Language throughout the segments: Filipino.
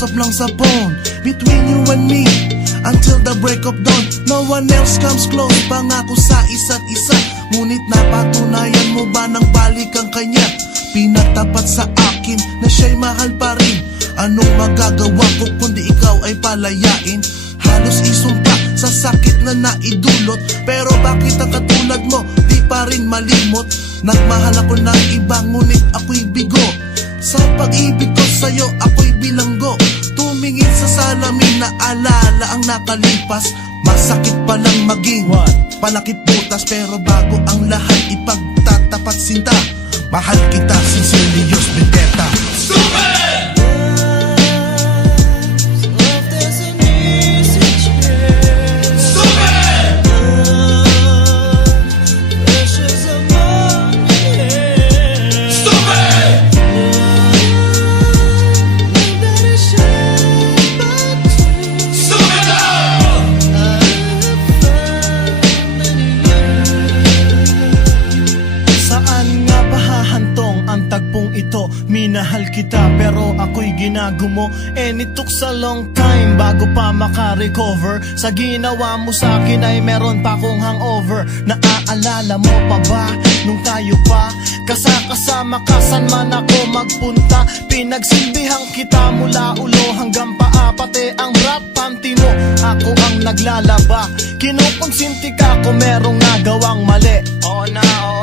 usap lang sa phone between you and me until the break of dawn. No one else comes close, pangako sa isa't isa. Ngunit napatunayan mo ba nang balik ang kanya? Pinatapat sa akin na siya'y mahal pa rin. Anong magagawa ko kundi ikaw ay palayain? Halos isumpa sa sakit na naidulot, pero bakit ang katulad mo di pa rin malimot? Nagmahal ako ng iba ngunit ako'y bigo. Sa pag-ibig ko sa'yo ako'y bilanggo. Tumingin sa salamin na alala ang nakalipas. Masakit palang maging palakip butas, pero bago ang lahat ipagtatapat sinta. Mahal kita, sincerely yours, Vendetta. Super! Minahal kita pero ako'y ginagumo, and it took a long time bago pa makarecover. Sa ginawa mo sa'kin ay meron pa akong hangover. Naaalala mo pa ba nung tayo pa kasama ka saan man ako magpunta? Pinagsilbihan kita mula ulo hanggang paa, pati ang rap panty mo ako ang naglalaba. Kinukonsinti ka kung merong nagawang mali. Oo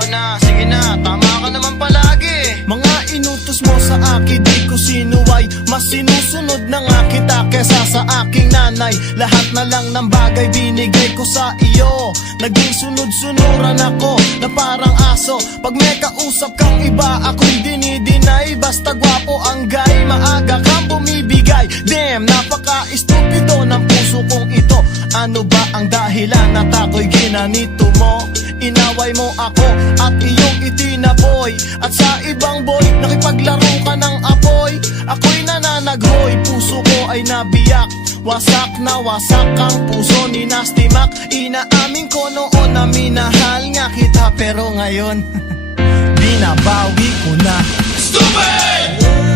na, sige na, tama ka naman palagi. Mga inutos mo sa akin di ko sinuway, mas sinusunod na nga kita kesa sa aking nanay. Lahat na lang ng bagay binigay ko sa iyo. Naging sunod-sunuran ako na parang aso. Pag may kausap kang iba ako'y dinidinay. Basta gwapo ang guy, maaga kang bumibigay. Damn, napaka-estupido ng puso kong ito. Ano ba ang dahilan at ako'y ginanito mo? Inaway mo ako at iyong itinaboy, at sa ibang boy nakipaglaro ka ng apoy. Ako'y nananaghoy, puso ko ay nabiyak. Wasak na wasak ang puso ni Nasty Mac. Inaamin ko noon na minahal nga kita, pero ngayon binabawi ko na. Stupid!